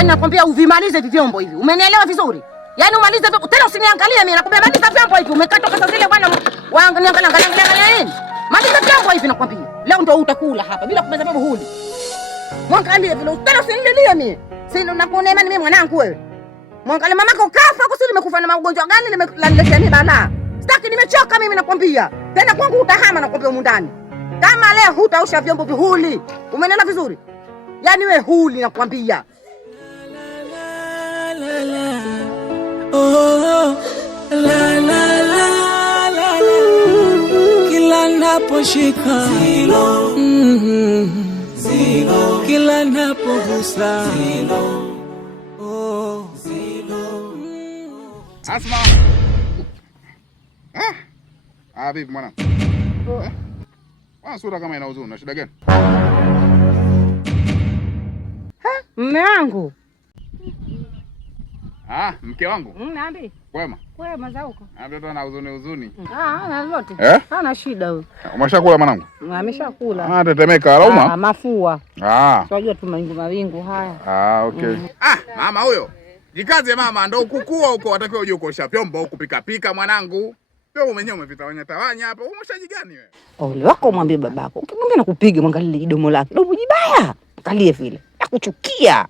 Yaani nakwambia uvimalize hivi vyombo hivi. Umenielewa vizuri? Yaani umalize tena usiniangalie mimi. Nakwambia maliza vyombo hivi. Umekata kasa zile bwana niangalia nini? Maliza vyombo hivi nakwambia. Leo ndio utakula hapa bila kumeza sababu huli. Mwangalie vile tena usinililie mimi. Sina nakuona imani mimi mwanangu wewe. Mwangalie mamako kafa kusudi limekufa na magonjwa gani limeniletea mimi balaa. Sitaki nimechoka mimi nakwambia. Tena kwangu utahama nakwambia humu ndani. Kama leo hutaosha vyombo vihuli. Umeelewa vizuri? Yaani wewe huli nakwambia. Oh, la la la la, kila naposhika zilo, zilo, kila napogusa zilo, oh zilo. Asma. Vipi mwana? Sura kama ina huzuni, na shida gani? Mume wangu. Mke wangu. Naambi. Kwema. Kwema za huko. Mtoto ana huzuni. Hana lolote. Hana shida huyo. Umeshakula mwanangu? Ameshakula. Tetemeka lauma? Mafua. Unajua tu mawingu haya. Okay. Mama huyo. Jikaze mama, ndo kukua huko watakiwa uje kuosha vyombo huko pika mwanangu. Wewe mwenyewe umevitawanya hapa. Umeshaji gani wewe? Ole wako mwambie babako. Ukimwambia nakupiga mwangalie domo lake. Domo jibaya. Angalie vile. Nakuchukia.